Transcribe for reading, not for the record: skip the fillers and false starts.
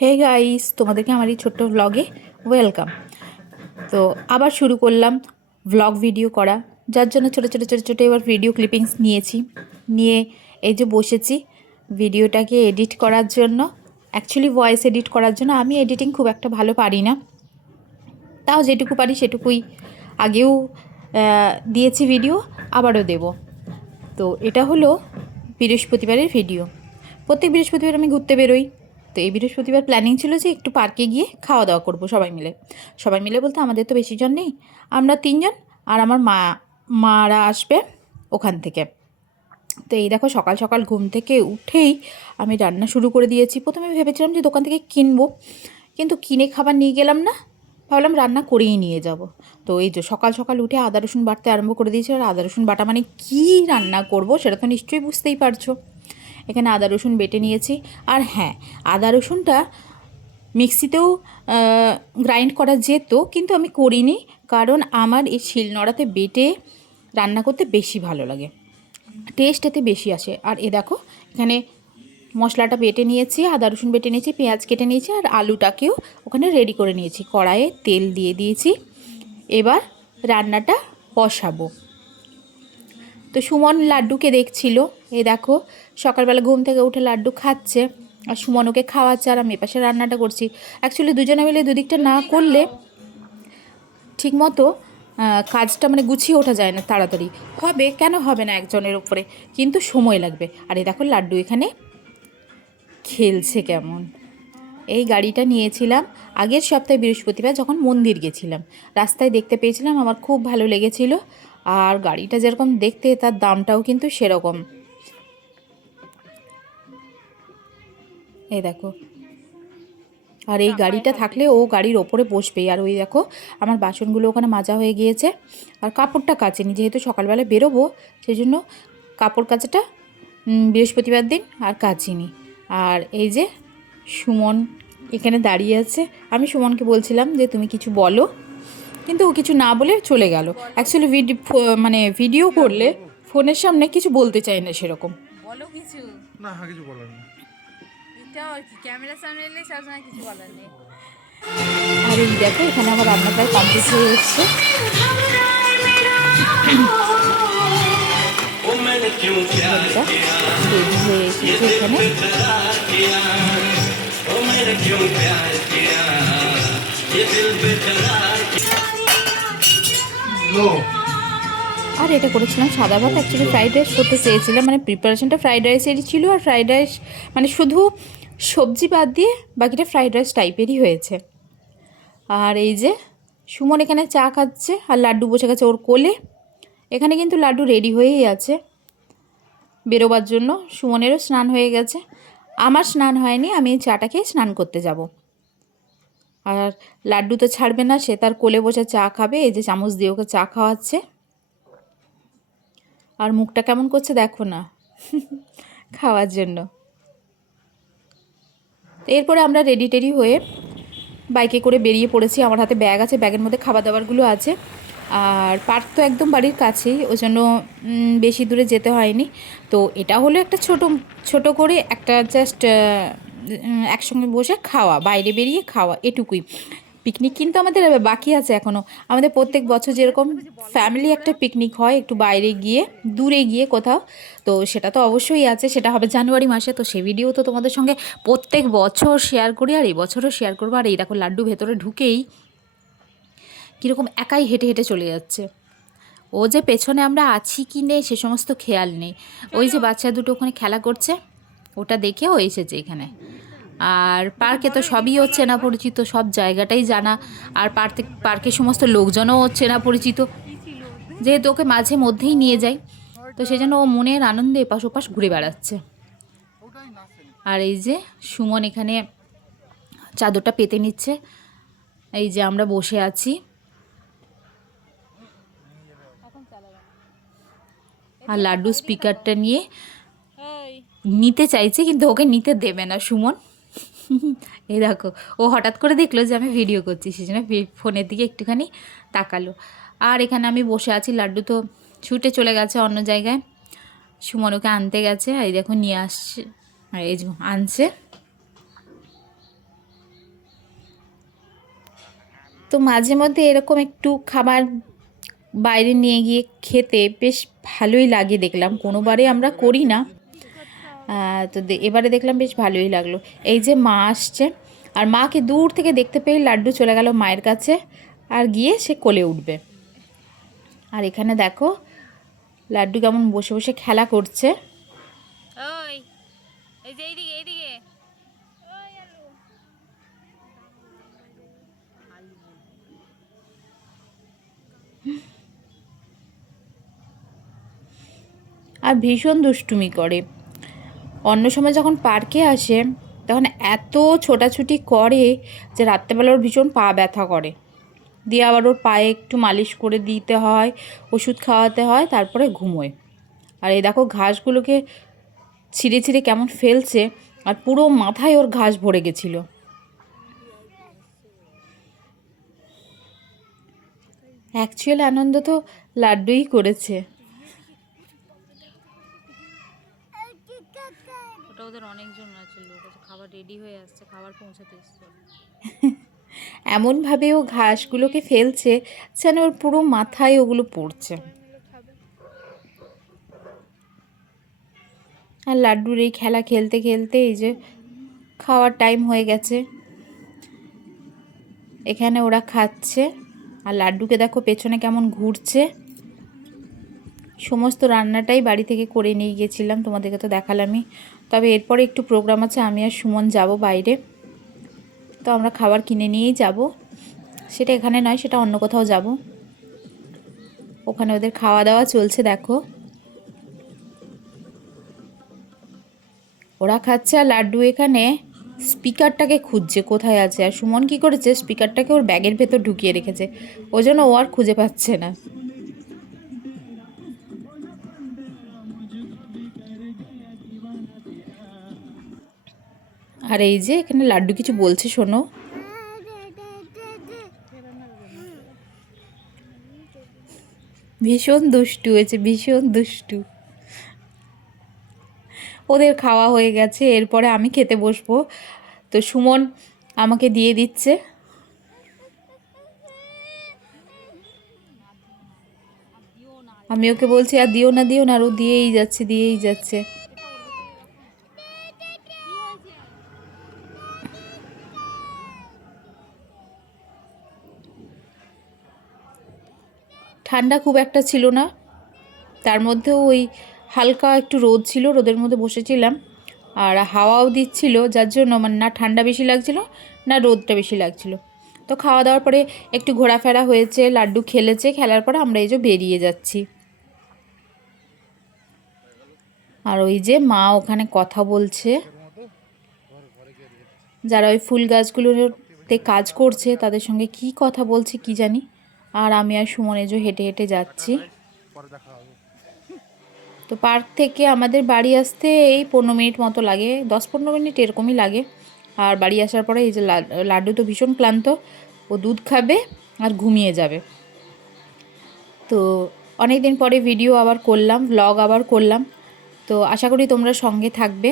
Hey guys, তোমাদেরকে আমার এই ছোট্ট ভ্লগে ওয়েলকাম। তো আবার শুরু করলাম ভ্লগ ভিডিও করা, যার জন্য ছোটো ছোটো ছোটো ছোটো এবার ভিডিও ক্লিপিংস নিয়ে এই যে বসেছি ভিডিওটাকে এডিট করার জন্য। অ্যাকচুয়ালি ভয়েস এডিট করার জন্য। আমি এডিটিং খুব একটা ভালো পারি না, তাও যেটুকু পারি সেটুকুই আগেও দিয়েছি ভিডিও, আবারও দেব। তো এটা হলো বৃহস্পতিবারের ভিডিও। প্রত্যেক বৃহস্পতিবার আমি ঘুরতে বেরোই। তো এই বৃহস্পতিবার প্ল্যানিং ছিল যে একটু পার্কে গিয়ে খাওয়া দাওয়া করব সবাই মিলে বলতে আমাদের তো বেশি জন নেই, আমরা 3 জন, আর আমার মারা আসবে ওখান থেকে। তো এই দেখো সকাল সকাল ঘুম থেকে উঠেই আমি রান্না শুরু করে দিয়েছি। প্রথমে ভেবেছিলাম যে দোকান থেকে কিনবো, কিন্তু কিনে খাবার নিয়ে গেলাম না, ভাবলাম রান্না করেই নিয়ে যাব। তো এই যে সকাল সকাল উঠে আদা রসুন বাটতে আরম্ভ করে দিয়েছি। আর আদা রসুন বাটা মানে কী রান্না করব সেটা তো নিশ্চয়ই বুঝতেই পারছো। এখানে আদা রসুন বেটে নিয়েছি। আর হ্যাঁ, আদা রসুনটা মিক্সিতেও গ্রাইন্ড করা যেত, কিন্তু আমি করিনি, কারণ আমার এই শিলনোড়াতে বেটে রান্না করতে বেশি ভালো লাগে, টেস্ট এতে বেশি আসে। আর এ দেখো এখানে মশলাটা বেটে নিয়েছি, আদা রসুন বেটে নিয়েছি, পেঁয়াজ কেটে নিয়েছি, আর আলুটাকেও ওখানে রেডি করে নিয়েছি। কড়াইয়ে তেল দিয়ে দিয়েছি, এবার রান্নাটা বসাবো। তো সুমন লাড্ডুকে দেখছিল, এই দেখো সকালবেলা ঘুম থেকে উঠে লাড্ডু খাচ্ছে, আর সুমন ওকে খাওয়াচ্ছে, আর আমি এপাশে রান্নাটা করছি। অ্যাকচুয়ালি দুজনে মিলে দুদিকটা না করলে ঠিকমতো কাজটা মানে গুছিয়ে ওঠা যায় না তাড়াতাড়ি। হবে কেন হবে না একজনের উপরে, কিন্তু সময় লাগবে। আর এই দেখো লাড্ডু এখানে খেলছে কেমন। এই গাড়িটা নিয়েছিলাম আগের সপ্তাহে বৃহস্পতিবার যখন মন্দির গেছিলাম, রাস্তায় দেখতে পেয়েছিলাম, আমার খুব ভালো লেগেছিল। আর গাড়িটা যেরকম দেখতে তার দামটাও কিন্তু সেরকম। এই দেখো, আর এই গাড়িটা থাকলে ও গাড়ির ওপরে বসবেই। আর ওই দেখো আমার বাসনগুলো ওখানে মাজা হয়ে গিয়েছে, আর কাপড়টা কাচেনি, যেহেতু সকালবেলা বেরোবো সেই জন্য কাপড় কাচাটা বৃহস্পতিবার দিন আর কাচিনি। আর এই যে সুমন এখানে দাঁড়িয়ে আছে, আমি সুমনকে বলছিলাম যে তুমি কিছু বলো, কিন্তু ও কিছু না বলে চলে গেল। অ্যাকচুয়ালি ভিডিও করলে ফোনের সামনে কিছু বলতে চাই না সেরকম। বলো কিছু না, হ্যাঁ, কিছু বলার নেই। এটাও আর কি, ক্যামেরার সামনে এলে সবসময় কিছু বলার নেই। আর এই দেখো এখানে আমার রান্না প্রায় কমপ্লিট হয়ে এসছে। ঝোলটা রেডি হয়ে এসেছে এখানে। আর এটা করেছিলাম সাদা ভাত। অ্যাকচুয়ালি ফ্রাইড রাইস করতে চেয়েছিলাম, মানে প্রিপারেশনটা ফ্রাইড রাইসেরই ছিল, আর ফ্রাইড রাইস মানে শুধু সবজি বাদ দিয়ে বাকিটা ফ্রাইড রাইস টাইপেরই হয়েছে। আর এই যে সুমন এখানে চা খাচ্ছে, আর লাড্ডু বসে গেছে ওর কোলে। এখানে কিন্তু লাড্ডু রেডি হয়েই আছে বেরোবার জন্য। সুমনেরও স্নান হয়ে গেছে, আমার স্নান হয়নি, আমি এই চাটা খেয়ে স্নান করতে যাব। আর লাড্ডু তো ছাড়বে না, সে তার কোলে বসে চা খাবে। এই যে চামচ দিয়ে ওকে চা খাওয়াচ্ছে, আর মুখটা কেমন করছে দেখো না খাওয়ার জন্য। তো এরপরে আমরা রেডি টেডি হয়ে বাইকে করে বেরিয়ে পড়েছি। আমার হাতে ব্যাগ আছে, ব্যাগের মধ্যে খাবার দাবারগুলো আছে। আর পার্ক তো একদম বাড়ির কাছেই, ওই জন্য বেশি দূরে যেতে হয়নি। তো এটা হলো একটা ছোট করে একটা জাস্ট একসঙ্গে বসে খাওয়া, বাইরে বেরিয়ে খাওয়া, এটুকুই। পিকনিক কিন্তু আমাদের বাকি আছে এখনও। আমাদের প্রত্যেক বছর যেরকম ফ্যামিলি একটা পিকনিক হয় একটু বাইরে গিয়ে, দূরে গিয়ে কোথাও, তো সেটা তো অবশ্যই আছে, সেটা হবে জানুয়ারি মাসে। তো সেই ভিডিও তো তোমাদের সঙ্গে প্রত্যেক বছর শেয়ার করি, আর এই বছরও শেয়ার করবো। আর এই দেখো লাড্ডু ভেতরে ঢুকেই কীরকম একাই হেঁটে হেঁটে চলে যাচ্ছে। ও যে পেছনে আমরা আছি কি নেই সে সমস্ত খেয়াল নেই। ওই যে বাচ্চা দুটো ওখানে খেলা করছে, ওটা দেখে ও এসেছে এখানে। আর পার্কে তো সবই ওর চেনা পরিচিত, সব জায়গাটাই জানা। আর পার্কে সমস্ত লোকজনও ওর চেনা পরিচিত, যেহেতু ওকে মাঝে মধ্যেই নিয়ে যাই, তো সেই জন্য ও মনের আনন্দে এপাশ ওপাশ ঘুরে বেড়াচ্ছে। আর এই যে সুমন এখানে চাদরটা পেতে নিচ্ছে, এই যে আমরা বসে আছি। আর লাড্ডু স্পিকারটা নিয়ে নিতে চাইছে, কিন্তু ওকে নিতে দেবে না সুমন। এই দেখো ও হঠাৎ করে দেখলো যে আমি ভিডিও করছি, সেই জন্য ফোনের দিকে একটুখানি তাকালো। আর এখানে আমি বসে আছি, লাড্ডু তো ছুটে চলে গেছে অন্য জায়গায়, সুমন ওকে আনতে গেছে। এই দেখো নিয়ে আসছে, এই যে আনছে। তো মাঝে মধ্যে এরকম একটু খাবার বাইরে নিয়ে গিয়ে খেতে বেশ ভালোই লাগে দেখলাম, কোনোবারে আমরা করি না। তো এবারে দেখলাম বেশ ভালোই লাগলো। এই যে মা আসছে, আর মাকে দূর থেকে দেখতে পেয়ে লাড্ডু চলে গেল মায়ের কাছে, আর গিয়ে সে কোলে উঠবে। আর এখানে দেখো লাড্ডু কেমন বসে বসে খেলা করছে। ওই এই যে এইদিকে এইদিকে আর ভীষণ দুষ্টুমি করে। অন্য সময় যখন পার্কে আসে তখন এত ছোটাছুটি করে যে রাত্রেবেলা ওর ভীষণ পা ব্যথা করে, দিয়ে আবার ওর পায়ে একটু মালিশ করে দিতে হয়, ওষুধ খাওয়াতে হয়, তারপরে ঘুমোয়। আর এই দেখো ঘাসগুলোকে ছিঁড়ে ছিঁড়ে কেমন ফেলছে, আর পুরো মাথায় ওর ঘাস ভরে গেছিলো। অ্যাকচুয়াল আনন্দ তো লাড্ডুই করেছে। ওটা ওদের অনেকজন আছে, লোক আছে, খাবার রেডি হয়ে আসছে, খাবার পৌঁছাতে এসছে। এমনভাবে ও ঘাসগুলোকে ফেলছে যেন ওর পুরো মাথায় ওগুলো পড়ছে। আর লাড্ডুর এই খেলা খেলতে খেলতে এই যে খাওয়ার টাইম হয়ে গেছে, এখানে ওরা খাচ্ছে। আর লাড্ডুকে দেখো পেছনে কেমন ঘুরছে। সমস্ত রান্নাটাই বাড়ি থেকে করে নিয়ে গেছিলাম, তোমাদেরকে তো দেখালামই। তবে এরপরে একটু প্রোগ্রাম আছে, আমি আর সুমন যাব বাইরে, তো আমরা খাবার কিনে নিয়েই যাব। সেটা এখানে নয়, সেটা অন্য কোথাও যাব। ওখানে ওদের খাওয়া দাওয়া চলছে দেখো, ওরা খাচ্ছে। আর লাড্ডু এখানে স্পিকারটাকে খুঁজছে কোথায় আছে, আর সুমন কি করেছে, স্পিকারটাকে ওর ব্যাগের ভেতর ঢুকিয়ে রেখেছে, ওই জন্য ও আর খুঁজে পাচ্ছে না। আর এই যে এখানে লাড্ডু কিছু বলছে, শোনো। ভীষণ দুষ্টু হয়েছে, ভীষণ দুষ্টু। ওদের খাওয়া হয়ে গেছে, এরপরে আমি খেতে বসবো। তো সুমন আমাকে দিয়ে দিচ্ছে। আমি ওকে বলছি আর দিও না দিও না, আর ও দিয়েই যাচ্ছে দিয়েই যাচ্ছে। ঠান্ডা খুব একটা ছিল না, তার মধ্যেও ওই হালকা একটু রোদ ছিল, রোদের মধ্যে বসেছিলাম, আর হাওয়াও দিচ্ছিল, যার জন্য মানে না ঠান্ডা বেশি লাগছিল না রোদটা বেশি লাগছিল। তো খাওয়া দাওয়ার পরে একটু ঘোরাফেরা হয়েছে, লাড্ডু খেলেছে, খেলার পরে আমরা এই যে বেরিয়ে যাচ্ছি। আর ওই যে মা ওখানে কথা বলছে, যারা ওই ফুল গাছগুলোতে কাজ করছে তাদের সঙ্গে কি কথা বলছে কি জানি। আর আমি আর সুমন এই যে হেঁটে হেঁটে যাচ্ছি। তো পার্ক থেকে আমাদের বাড়ি আসতে এই 15 মিনিট মতো লাগে, 10-15 মিনিট এরকমই লাগে। আর বাড়ি আসার পরে এই যে লাড্ডু তো ভীষণ ক্লান্ত, ও দুধ খাবে আর ঘুমিয়ে যাবে। তো অনেক দিন পরে ভিডিও আবার করলাম, ভ্লগ আবার করলাম। তো আশা করি তোমরা সঙ্গে থাকবে।